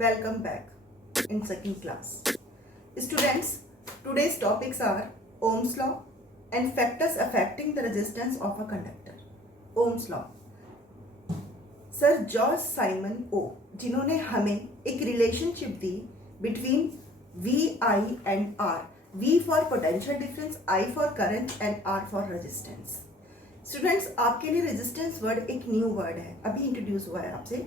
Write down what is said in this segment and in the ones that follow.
Welcome back in second class. Students, today's topics are Ohm's law and factors affecting the resistance of a conductor. Ohm's law. Sir George Simon Ohm जिन्होंने हमें एक relationship दी between V I and R, V for potential difference, I for current and R for resistance. Students, आपके लिए resistance word एक new word है, अभी introduce हुआ है आपसे.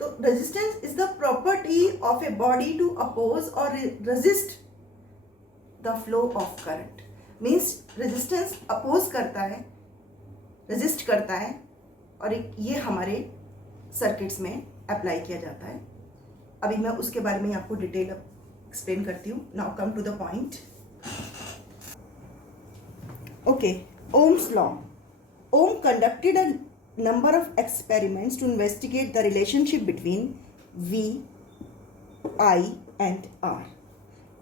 तो resistance is the property of a body to oppose और resist the flow of current. Means resistance oppose करता है, रेजिस्ट करता है, और ये हमारे सर्किट्स में अप्लाई किया जाता है. अभी मैं उसके बारे में आपको डिटेल एक्सप्लेन करती हूँ. Now come to the point. Okay, Ohm's law. Ohm conducted a number of experiments to investigate the relationship between V, I and R.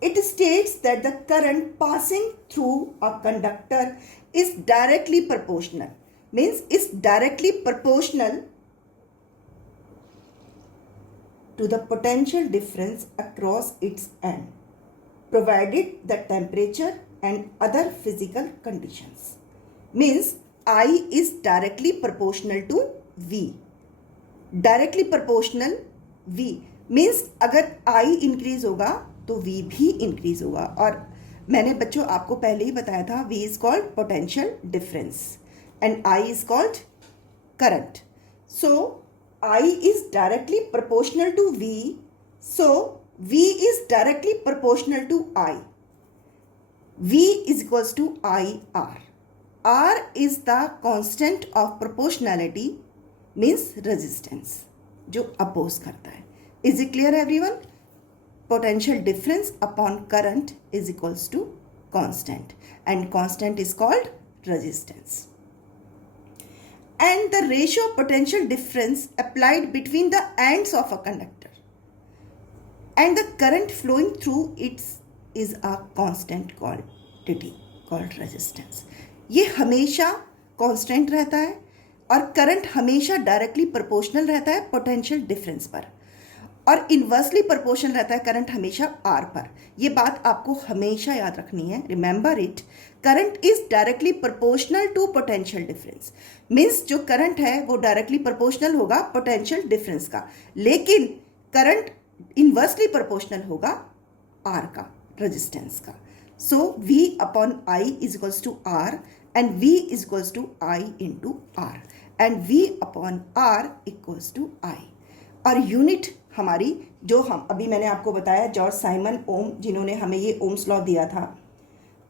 It states that the current passing through a conductor is directly proportional. Means is directly proportional to the potential difference across its end, provided the temperature and other physical conditions. Means I is directly proportional to V. Directly proportional V means अगर I increase होगा तो V भी increase होगा. और मैंने बच्चों आपको पहले ही बताया था, V is called potential difference and I is called current. So I is directly proportional to V. So V is directly proportional to I. V is equals to IR. R is the constant of proportionality, means resistance, जो oppose करता है. Is it clear everyone? Potential difference upon current is equals to constant, and constant is called resistance. And the ratio of potential difference applied between the ends of a conductor and the current flowing through it is a constant quantity called resistance. ये हमेशा constant रहता है और current हमेशा directly proportional रहता है potential difference पर, और इन्वर्सली प्रोपोर्शनल रहता है करंट हमेशा आर पर. ये बात आपको हमेशा याद रखनी है. Remember it, current is directly proportional to potential difference. Means जो करंट है वो डायरेक्टली प्रोपोर्शनल होगा पोटेंशियल डिफरेंस का, लेकिन करंट इन्वर्सली प्रोपोर्शनल होगा आर का, रेजिस्टेंस का. So V upon I is equals to R and V is equals to I into R and V upon R equals to I. और unit हमारी जो हम अभी मैंने आपको बताया, जॉर्ज साइमन ओम जिन्होंने हमें ये ओम्स लॉ दिया था,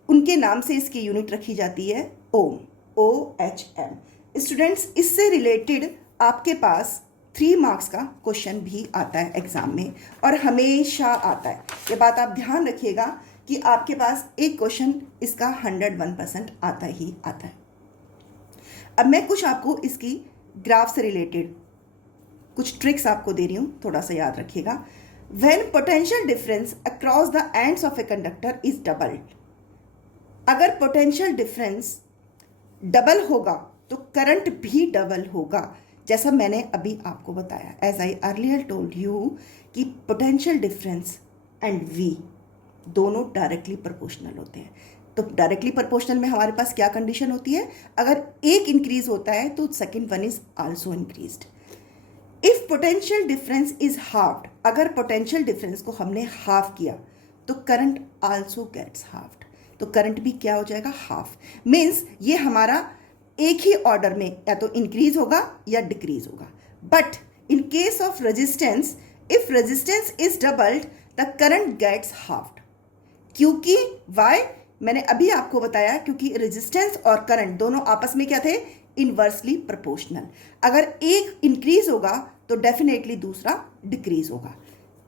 उनके नाम से इसकी यूनिट रखी जाती है ओम, OHM. स्टूडेंट्स, इससे रिलेटेड आपके पास 3 मार्क्स का क्वेश्चन भी आता है एग्जाम में, और हमेशा आता है. ये बात आप ध्यान रखिएगा कि आपके पास एक क्वेश्चन इसका 101% आता ही आता है. अब मैं कुछ आपको इसकी ग्राफ से रिलेटेड कुछ ट्रिक्स आपको दे रही हूँ, थोड़ा सा याद रखिएगा. When potential difference across the ends of a conductor is doubled, अगर पोटेंशियल डिफरेंस डबल होगा तो करंट भी डबल होगा, जैसा मैंने अभी आपको बताया. As I earlier told you कि पोटेंशियल डिफरेंस एंड V दोनों डायरेक्टली प्रोपोर्शनल होते हैं. तो डायरेक्टली प्रोपोर्शनल में हमारे पास क्या कंडीशन होती है? अगर एक इंक्रीज होता है तो second one is also increased. If potential difference is halved, अगर पोटेंशियल डिफरेंस को हमने हाफ किया तो करंट आल्सो गेट्स हाफ्ड. तो करंट भी क्या हो जाएगा? हाफ. मीन्स ये हमारा एक ही ऑर्डर में या तो इंक्रीज होगा या डिक्रीज होगा. But in case of resistance, if resistance is doubled the current gets halved. क्योंकि वाई, मैंने अभी आपको बताया, क्योंकि रेजिस्टेंस और करंट दोनों आपस में क्या थे? Inversely proportional. अगर एक इंक्रीज होगा तो डेफिनेटली दूसरा डिक्रीज होगा.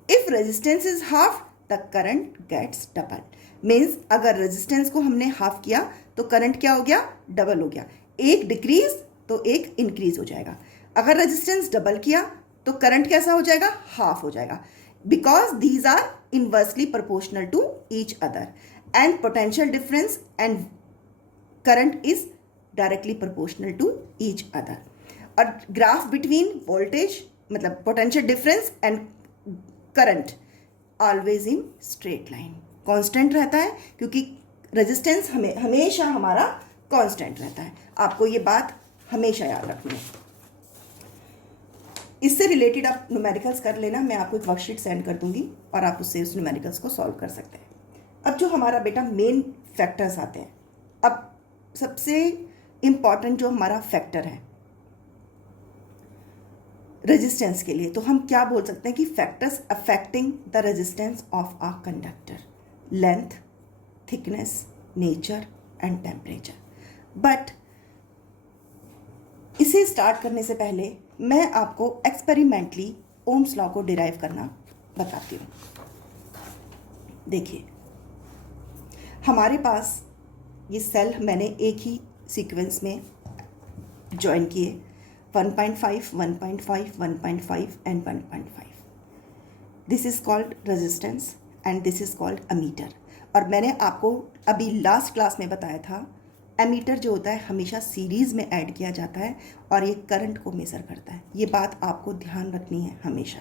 If resistance is half the current gets double. Means अगर रेजिस्टेंस को हमने हाफ किया तो करंट क्या हो गया? डबल हो गया. एक डिक्रीज तो एक इंक्रीज हो जाएगा. अगर रेजिस्टेंस डबल किया तो करंट कैसा हो जाएगा? हाफ हो जाएगा. Because these are inversely proportional to each other and potential difference and current is directly proportional to each other. और ग्राफ बिटवीन वोल्टेज मतलब potential difference and current always in straight line, constant रहता है क्योंकि resistance हमेशा हमारा constant रहता है। आपको ये बात हमेशा याद रखनी है। इससे रिलेटेड आप न्यूमेरिकल्स कर लेना, मैं आपको एक वर्कशीट सेंड कर दूंगी और आप उससे उस न्यूमेरिकल्स को सॉल्व कर सकते हैं। अब जो हमारा बेटा मेन फैक्टर्स आते हैं, अब सबसे इम्पॉर्टेंट जो हमारा फैक्टर है रेजिस्टेंस के लिए, तो हम क्या बोल सकते हैं कि factors affecting the resistance of a conductor, length, thickness, nature and temperature. But इसे स्टार्ट करने से पहले मैं आपको एक्सपेरिमेंटली ओम्स लॉ को डिराइव करना बताती हूँ। देखिए, हमारे पास ये सेल मैंने एक ही सीक्वेंस में ज्वाइन किए, 1.5, 1.5, 1.5 and 1.5. This is called resistance and this is called ammeter. और मैंने आपको अभी लास्ट क्लास में बताया था, एमीटर जो होता है हमेशा सीरीज़ में ऐड किया जाता है और ये करंट को मेज़र करता है। ये बात आपको ध्यान रखनी है हमेशा।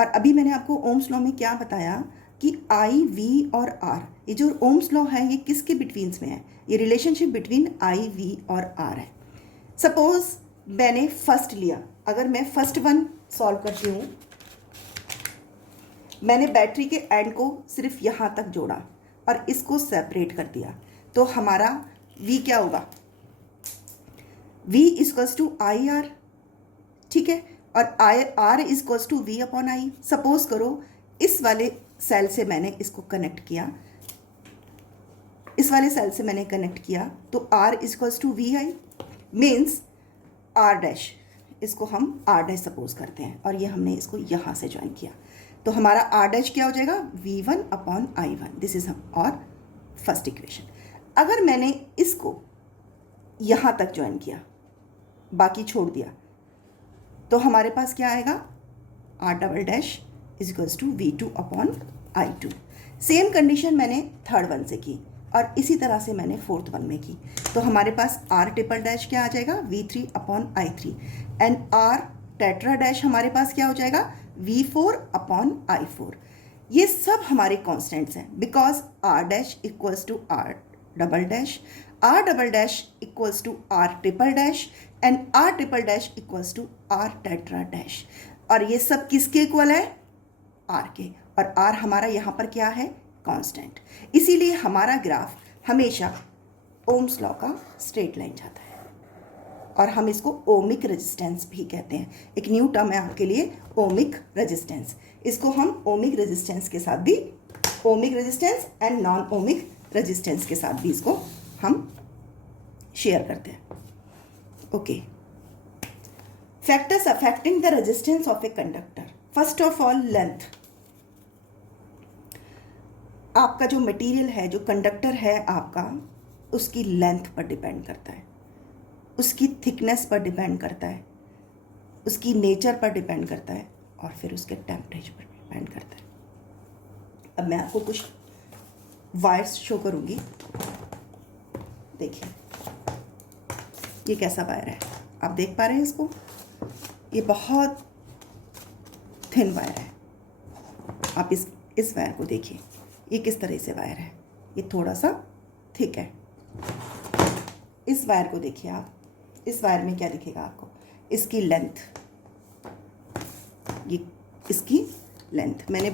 और अभी मैंने आपको ओम्स लॉ में क्या बताया कि आई, वी और आर, ये जो ओम्स लॉ है ये किसके बिटवीन्स में है? ये रिलेशनशिप बिटवीन आई, वी और आर है। सपोज मैंने फर्स्ट लिया, अगर मैं फर्स्ट वन सॉल्व करती हूँ, मैंने बैटरी के एंड को सिर्फ यहाँ तक जोड़ा और इसको सेपरेट कर दिया, तो हमारा V क्या होगा? V equals to I R, ठीक है, और I R equals to V upon I. Suppose करो इस वाले सेल से मैंने इसको कनेक्ट किया, इस वाले सेल से मैंने कनेक्ट किया, तो R equals to V I, means R dash, इसको हम R डैश सपोज करते हैं और ये हमने इसको यहाँ से ज्वाइन किया, तो हमारा R डैश क्या हो जाएगा? V1 upon I1। This is और फर्स्ट इक्वेशन। अगर मैंने इसको यहाँ तक ज्वाइन किया, बाकी छोड़ दिया, तो हमारे पास क्या आएगा? R double dash is equals to V2 upon I2। Same condition मैंने थर्ड वन से की और इसी तरह से मैंने फोर्थ वन में की, तो हमारे पास R ट्रिपल डैश क्या आ जाएगा? V3 upon I3 and R tetra dash हमारे पास क्या हो जाएगा? V4 upon I4। ये सब हमारे कॉन्स्टेंट्स हैं because R dash equals to R double dash, R double dash equals to R triple dash and R triple dash equals to R tetra dash. और ये सब किसके इक्वल है? R के, और R हमारा यहाँ पर क्या है? कांस्टेंट। इसीलिए हमारा ग्राफ हमेशा ओम्स लॉ का स्ट्रेट लाइन जाता है और हम इसको ओमिक रेजिस्टेंस भी कहते हैं। एक न्यू टर्म है आपके लिए, ओमिक रेजिस्टेंस। इसको हम ओमिक रेजिस्टेंस के साथ भी, ohmic resistance and non ohmic resistance के साथ भी इसको हम शेयर करते हैं। Okay, factors affecting the resistance of a conductor. First of all length. आपका जो मटेरियल है, जो कंडक्टर है आपका, उसकी लेंथ पर डिपेंड करता है, उसकी थिकनेस पर डिपेंड करता है, उसकी नेचर पर डिपेंड करता है और फिर उसके टेम्परेचर पर डिपेंड करता है। अब मैं आपको कुछ वायर्स शो करूँगी। देखिए ये कैसा वायर है, आप देख पा रहे हैं इसको? ये बहुत थिन वायर है। आप इस वायर को देखिए, ये किस तरह से वायर है, ये थोड़ा सा थिक है। इस वायर को देखिए आप, इस वायर में क्या दिखेगा आपको? इसकी लेंथ, ये इसकी लेंथ। मैंने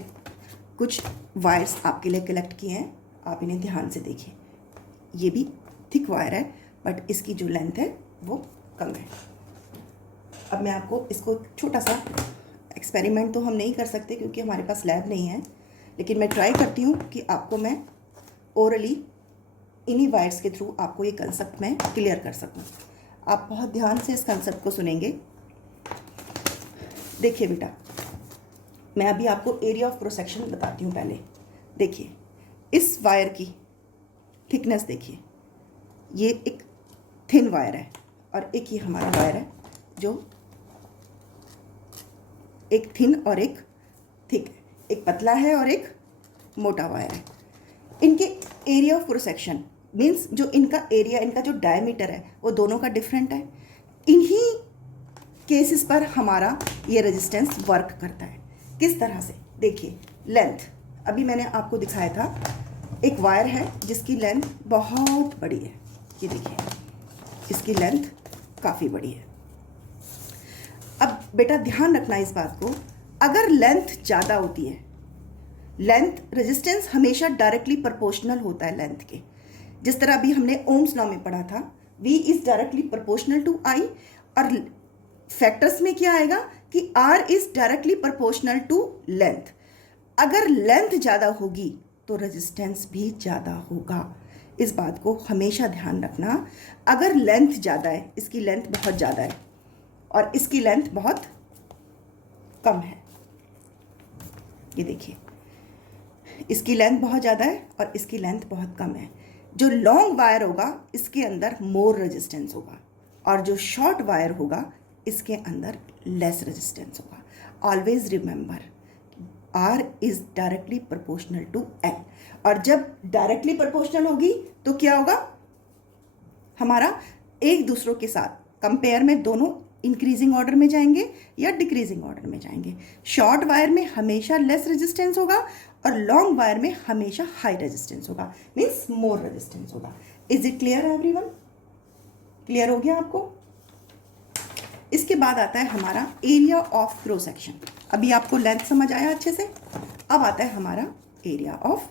कुछ वायर्स आपके लिए कलेक्ट किए हैं, आप इन्हें ध्यान से देखिए। ये भी थिक वायर है बट इसकी जो लेंथ है वो कम है। अब मैं आपको इसको छोटा सा एक्सपेरिमेंट तो हम नहीं कर सकते क्योंकि हमारे पास लैब नहीं है, लेकिन मैं ट्राई करती हूँ कि आपको मैं ओरली इन्हीं वायर्स के थ्रू आपको ये कंसेप्ट मैं क्लियर कर सकूँ। आप बहुत ध्यान से इस कंसेप्ट को सुनेंगे। देखिए बेटा, मैं अभी आपको एरिया ऑफ क्रॉस सेक्शन बताती हूँ। पहले देखिए इस वायर की थिकनेस देखिए, ये एक थिन वायर है और एक ये हमारा वायर है जो एक थिन और एक थिक है, एक पतला है और एक मोटा वायर है। इनके area of cross section means जो इनका एरिया, इनका जो डायमीटर है वो दोनों का डिफरेंट है। इन्हीं केसेस पर हमारा ये रेजिस्टेंस वर्क करता है। किस तरह से? देखिए लेंथ, अभी मैंने आपको दिखाया था एक वायर है जिसकी लेंथ बहुत बड़ी है, ये देखिए इसकी लेंथ काफ़ी बड़ी है। अब बेटा ध्यान रखना इस बात को, अगर लेंथ ज़्यादा होती है, लेंथ रेजिस्टेंस हमेशा डायरेक्टली प्रोपोर्शनल होता है लेंथ के। जिस तरह अभी हमने ओम्स लॉ में पढ़ा था, V is directly proportional to I, और फैक्टर्स में क्या आएगा कि R is directly proportional to length. अगर लेंथ ज़्यादा होगी तो रेजिस्टेंस भी ज़्यादा होगा। इस बात को हमेशा ध्यान रखना। अगर लेंथ ज़्यादा है, इसकी लेंथ बहुत ज़्यादा है और इसकी लेंथ बहुत कम है, ये देखिए इसकी लेंथ बहुत ज़्यादा है और इसकी लेंथ बहुत कम है, जो लॉन्ग वायर होगा इसके अंदर मोर रेजिस्टेंस होगा और जो शॉर्ट वायर होगा इसके अंदर लेस रेजिस्टेंस होगा। Always remember R is directly proportional to L, और जब डायरेक्टली प्रोपोर्शनल होगी तो क्या होगा, हमारा एक दूसरों के साथ कंपेयर में दोनों इंक्रीजिंग ऑर्डर में जाएंगे या डिक्रीजिंग ऑर्डर में जाएंगे। शॉर्ट वायर में हमेशा लेस रेजिस्टेंस होगा और लॉन्ग वायर में हमेशा हाई रेजिस्टेंस होगा, मीन्स मोर रेजिस्टेंस होगा। Is it clear everyone? Clear हो गया आपको? इसके बाद आता है हमारा एरिया ऑफ क्रॉस सेक्शन। अभी आपको लेंथ समझ आया अच्छे से, अब आता है हमारा एरिया ऑफ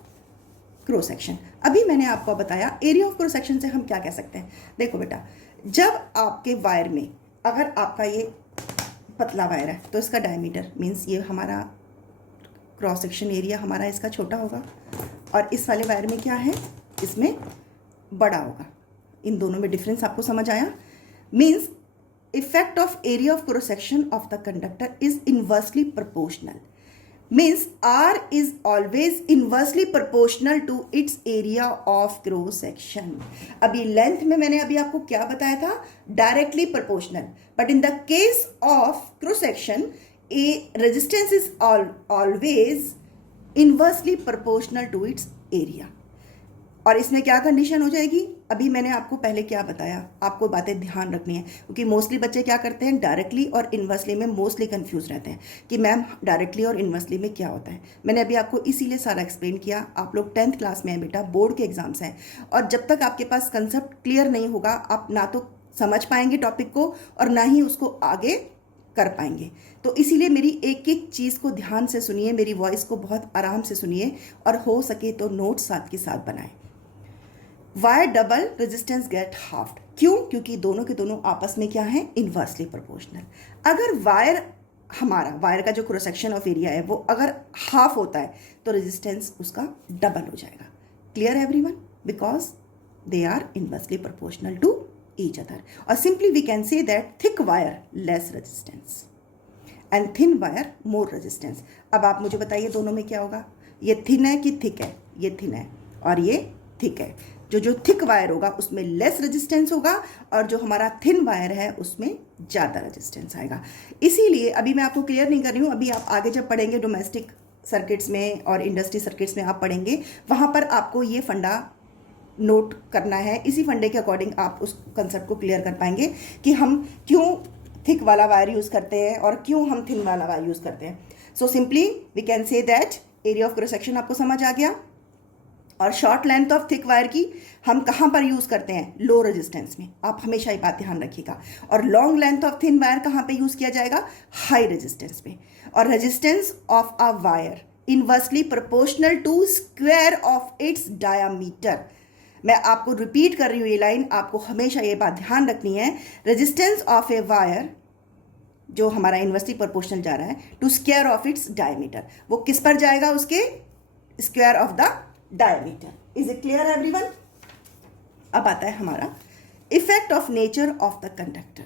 क्रॉस सेक्शन। अभी मैंने आपको बताया एरिया ऑफ क्रॉस सेक्शन से हम क्या कह सकते हैं। देखो बेटा, जब आपके वायर में, अगर आपका ये पतला वायर है तो इसका डायमीटर मीन्स ये हमारा क्रॉस सेक्शन एरिया हमारा इसका छोटा होगा, और इस वाले वायर में क्या है, इसमें बड़ा होगा। इन दोनों में डिफरेंस आपको समझ आया? Means effect of area of cross section of the conductor is inversely proportional, means R is always inversely proportional to its area of cross section। अभी लेंथ में मैंने अभी आपको क्या बताया था, directly proportional, but in the case of cross section a resistance is always inversely proportional to its area। और इसमें क्या कंडीशन हो जाएगी, अभी मैंने आपको पहले क्या बताया, आपको बातें ध्यान रखनी है, क्योंकि मोस्टली बच्चे क्या करते हैं, डायरेक्टली और इन्वर्सली में मोस्टली कंफ्यूज रहते हैं कि मैम डायरेक्टली और इन्वर्सली में क्या होता है। मैंने अभी आपको इसीलिए सारा एक्सप्लेन किया। आप लोग 10th क्लास में हैं बेटा, बोर्ड के एग्जाम्स हैं, और जब तक आपके पास कंसेप्ट क्लियर नहीं होगा आप ना तो समझ पाएंगे टॉपिक को और ना ही उसको आगे कर पाएंगे। तो इसीलिए मेरी एक एक चीज़ को ध्यान से सुनिए, मेरी वॉइस को बहुत आराम से सुनिए, और हो सके तो नोट्स साथ के साथ बनाएं। Wire double resistance get halved, क्यों? क्योंकि दोनों के दोनों आपस में क्या है, इन्वर्सली प्रोपोर्शनल। अगर वायर हमारा, वायर का जो क्रॉस सेक्शन ऑफ एरिया है वो अगर हाफ होता है तो रेजिस्टेंस उसका डबल हो जाएगा। Clear everyone? Because they are inversely proportional to each other. और simply we can say that thick wire less resistance and thin wire more resistance. अब आप मुझे बताइए दोनों में क्या होगा, ये थिन है कि थिक है? ये थिन है और ये थिक है। जो थिक वायर होगा उसमें लेस रेजिस्टेंस होगा और जो हमारा थिन वायर है उसमें ज़्यादा रेजिस्टेंस आएगा। इसीलिए अभी मैं आपको क्लियर नहीं कर रही हूँ, अभी आप आगे जब पढ़ेंगे डोमेस्टिक सर्किट्स में और इंडस्ट्री सर्किट्स में आप पढ़ेंगे, वहाँ पर आपको ये फंडा नोट करना है। इसी फंडे के अकॉर्डिंग आप उस कंसेप्ट को क्लियर कर पाएंगे कि हम क्यों थिक वाला वायर यूज़ करते हैं और क्यों हम थिन वाला वायर यूज़ करते हैं। So simply we can say that area of cross section आपको समझ आ गया। और short length of thick wire की हम कहाँ पर यूज़ करते हैं, लो रेजिस्टेंस में। आप हमेशा ये बात ध्यान रखिएगा। और long length of thin wire कहाँ पे यूज़ किया जाएगा, हाई रेजिस्टेंस पे। और resistance of a wire inversely proportional to square of its diameter. मैं आपको रिपीट कर रही हूँ ये लाइन, आपको हमेशा ये बात ध्यान रखनी है। रेजिस्टेंस ऑफ ए वायर जो हमारा इनवर्सली प्रोपोर्शनल जा रहा है to square of its diameter, वो किस पर जाएगा, उसके square of the diameter. Is it clear everyone? अब आता है हमारा effect of nature of the conductor.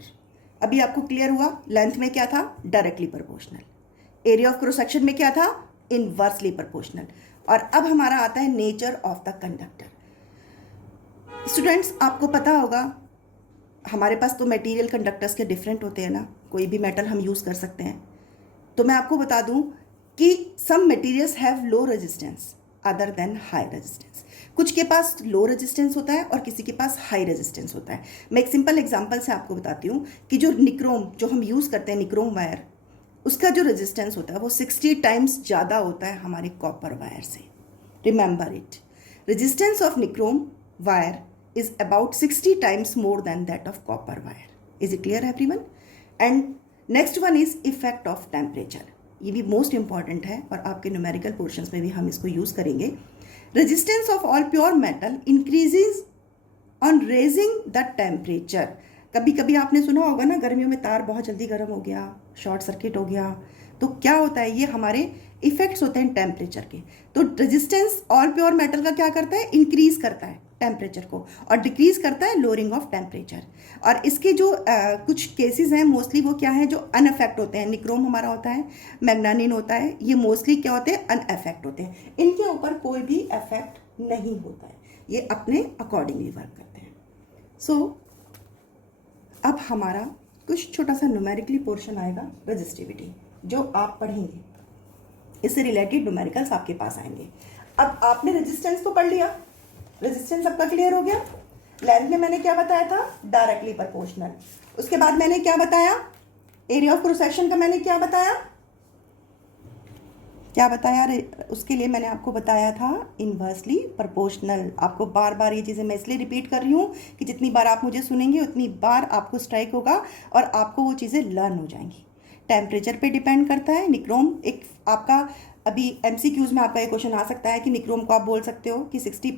अभी आपको क्लियर हुआ, लेंथ में क्या था, directly proportional. Area of cross section में क्या था, इनवर्सली प्रोपोर्शनल। और अब हमारा आता है nature of the conductor. Students आपको पता होगा हमारे पास तो मटेरियल कंडक्टर्स के डिफरेंट होते हैं ना, कोई भी मेटल हम यूज़ कर सकते हैं। तो मैं आपको बता दूं कि some materials have low resistance other than high resistance. कुछ के पास लो रेजिस्टेंस होता है और किसी के पास हाई रेजिस्टेंस होता है। मैं एक सिंपल एग्जांपल से आपको बताती हूँ कि जो निक्रोम जो हम यूज़ करते हैं, निक्रोम वायर, उसका जो रेजिस्टेंस होता है वो 60 टाइम्स ज़्यादा होता है हमारे कॉपर वायर से. Remember it, resistance of nichrome wire is about 60 times more than that of copper wire. Is it clear everyone? And next one is effect of temperature. ये भी मोस्ट इंपॉर्टेंट है और आपके न्यूमेरिकल पोर्शंस में भी हम इसको यूज करेंगे. Resistance of all pure metal increases on raising the temperature. कभी कभी आपने सुना होगा ना, गर्मियों में तार बहुत जल्दी गर्म हो गया, शॉर्ट सर्किट हो गया, तो क्या होता है, ये हमारे इफेक्ट्स होते हैं टेम्परेचर के. तो रेजिस्टेंस ऑल प्योर मेटल का क्या करता है, इंक्रीज करता है टेम्परेचर को और डिक्रीज करता है लोअरिंग ऑफ टेम्परेचर. और इसके जो कुछ केसेस हैं मोस्टली वो क्या है, जो अनअफेक्ट होते हैं. निक्रोम हमारा होता है, मैग्नानिन होता है, ये मोस्टली क्या होते हैं, अनअफेक्ट होते हैं. इनके ऊपर कोई भी इफेक्ट नहीं होता है, ये अपने अकॉर्डिंगली वर्क करते हैं. सो अब हमारा कुछ छोटा सा न्यूमेरिकली पोर्शन आएगा, रजिस्टिविटी, जो आप पढ़ेंगे. इससे रिलेटेड न्यूमेरिकल्स आपके पास आएंगे. अब आपने रेजिस्टेंस तो पढ़ लिया, रेजिस्टेंस आपका क्लियर हो गया. लेंथ में मैंने क्या बताया था, डायरेक्टली प्रोपोर्शनल. उसके बाद मैंने क्या बताया, एरिया ऑफ क्रॉस सेक्शन का मैंने क्या बताया, उसके लिए मैंने आपको बताया था इन्वर्सली प्रोपोर्शनल. आपको बार बार ये चीज़ें मैं इसलिए रिपीट कर रही हूँ कि जितनी बार आप मुझे सुनेंगे उतनी बार आपको स्ट्राइक होगा और आपको वो चीज़ें लर्न हो जाएंगी. टेम्परेचर पे डिपेंड करता है. निक्रोम एक आपका अभी MCQs में आपका एक क्वेश्चन आ सकता है कि निक्रोम को आप बोल सकते हो कि 60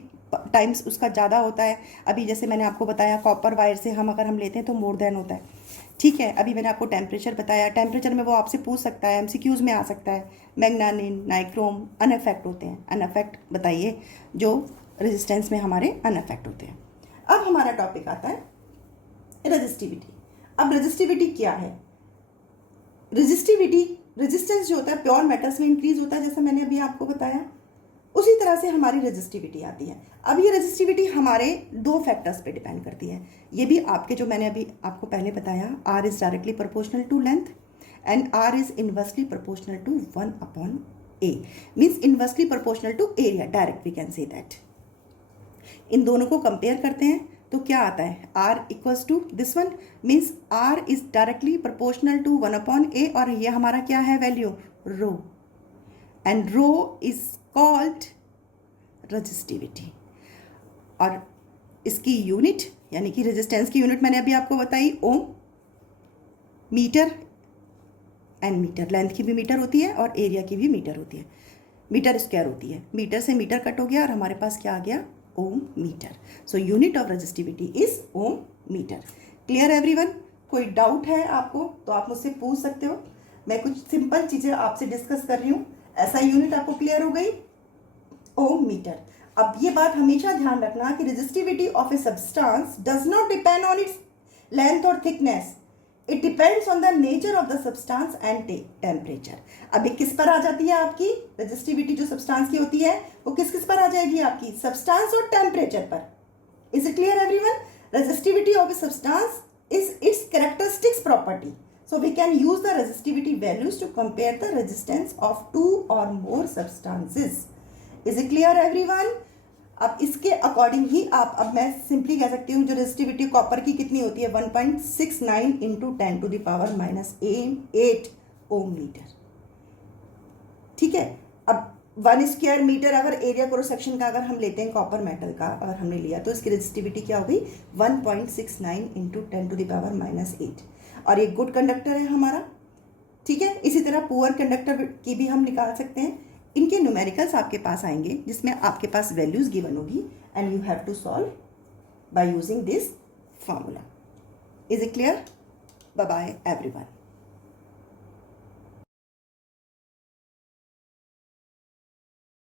टाइम्स उसका ज़्यादा होता है. अभी जैसे मैंने आपको बताया कॉपर वायर से अगर हम लेते हैं तो मोर देन होता है. ठीक है, अभी मैंने आपको टेम्परेचर बताया. टेम्परेचर में वो आपसे पूछ सकता है, MCQs में आ सकता है. मैग्नानिन, नाइक्रोम अनअफेक्ट होते हैं. अनअफेक्ट बताइए जो रेजिस्टेंस में हमारे अनअफेक्ट होते हैं. अब हमारा टॉपिक आता है रेजिस्टिविटी. अब रेजिस्टिविटी क्या है, रेजिस्टेंस जो होता है प्योर मेटल्स में इंक्रीज होता है, जैसा मैंने अभी आपको बताया. उसी तरह से हमारी रेजिस्टिविटी आती है. अब ये रेजिस्टिविटी हमारे दो फैक्टर्स पे डिपेंड करती है. ये भी आपके जो मैंने अभी आपको पहले बताया, R is directly proportional to length and R is inversely proportional to 1/A, means inversely proportional to area. Direct we can say that. इन दोनों को कंपेयर करते हैं तो क्या आता है, R equals to this one, means R is directly proportional to 1/A और ये हमारा क्या है value, rho. And rho is called resistivity. और इसकी यूनिट यानी कि रेजिस्टेंस की यूनिट मैंने अभी आपको बताई, ओम, मीटर एंड मीटर. लेंथ की भी मीटर होती है और एरिया की भी मीटर होती है, मीटर स्क्वायर होती है. मीटर से मीटर कट हो गया और हमारे पास क्या आ गया, ohm metre. So unit of resistivity is ohm metre. Clear everyone? कोई डाउट है आपको तो आप मुझसे पूछ सकते हो. मैं कुछ सिंपल चीजें आपसे डिस्कस कर रही हूँ. ऐसा यूनिट आपको क्लियर हो गई, ओम मीटर. अब ये बात हमेशा ध्यान रखना कि resistivity of a substance does not depend on its length और thickness. It depends on the nature of the substance and temperature. अभी किस पर आ जाती है आपकी रेजिस्टिविटी, जो सब्सटेंस की होती है वो किस किस पर आ जाएगी आपकी, सब्सटेंस और टेम्परेचर पर. Is it clear everyone? Resistivity of a substance is it's characteristics property. So we can use the resistivity values to compare the resistance of two or more substances. Is it clear everyone? अब इसके according ही आप, अब मैं simply कह सकती हूँ जो resistivity copper की कितनी होती है, 1.69 इंटू 10⁻⁸ ओम मीटर. ठीक है. अब 1 स्क्वायर मीटर अगर एरिया क्रॉस सेक्शन का अगर हम लेते हैं कॉपर मेटल का अगर हमने लिया तो इसकी रेजिस्टिविटी क्या होगी, 1.69 इंटू 10⁻⁸. और ये गुड कंडक्टर है हमारा. ठीक है. इसी तरह पुअर कंडक्टर की भी हम निकाल सकते हैं. इनके न्यूमेरिकल्स आपके पास आएंगे जिसमें आपके पास वैल्यूज गिवन होगी and you have to solve by using this formula. Is it clear? Bye bye everyone.